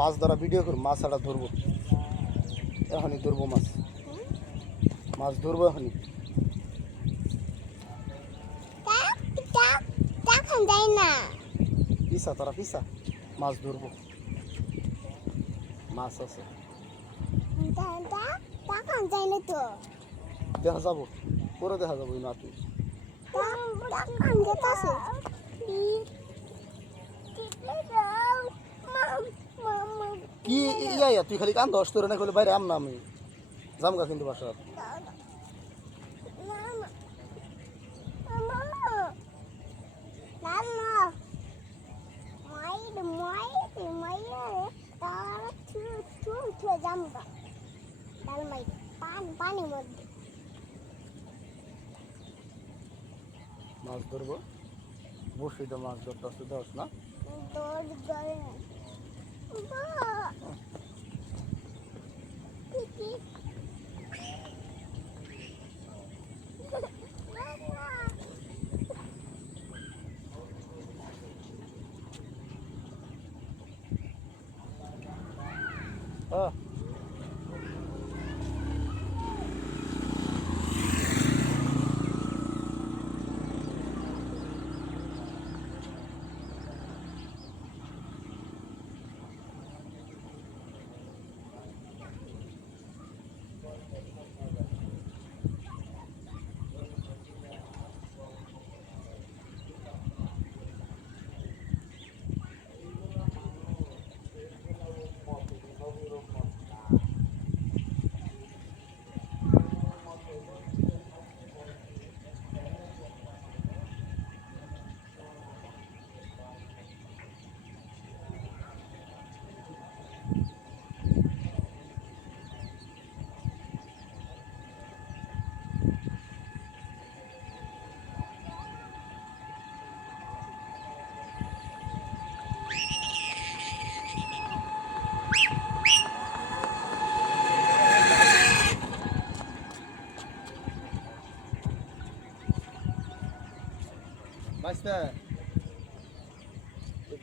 মাছ ধরা ভিডিও করব, মাছ আটা ধরবো এখনই, ধরবো মাছ, মাছ ধরবো এখনই। পিসা তোরা পিসা, মাছ ধরবো, মাছ আছে দেখা যাবো, পরে দেখা যাবো না তুই কি ইয়া তুই খালি কান দশ তোর না করলে বাইরে আম না আমি জামগা কিন্তু বাসার মাছ ধরবো, বসে তো মাছ ধরতে দশ না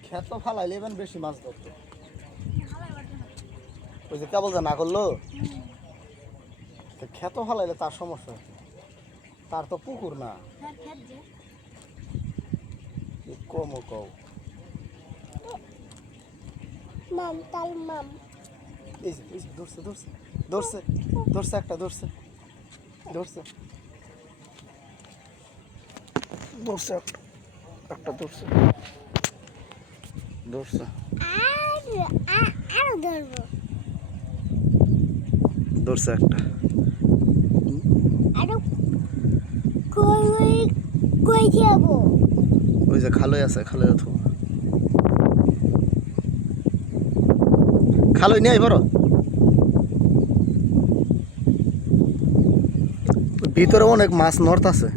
ক্ষেত ফালাইলে এবার বেশি মাছ ধরতো, ওই যে কেবল যা না করলো ক্ষেত ফালাইলে তার সমস্যা, তার তো পুকুর না কম কও ধরছে ধরছে ধরছে ধরছে একটা ধরছে ধরছে ধরছে একটা ধরছে ধরছে ধরছে একটা ওই যে খালই আছে, খালই অথবা খালই নেই বড় ভিতরে অনেক মাছ নর্থ আছে।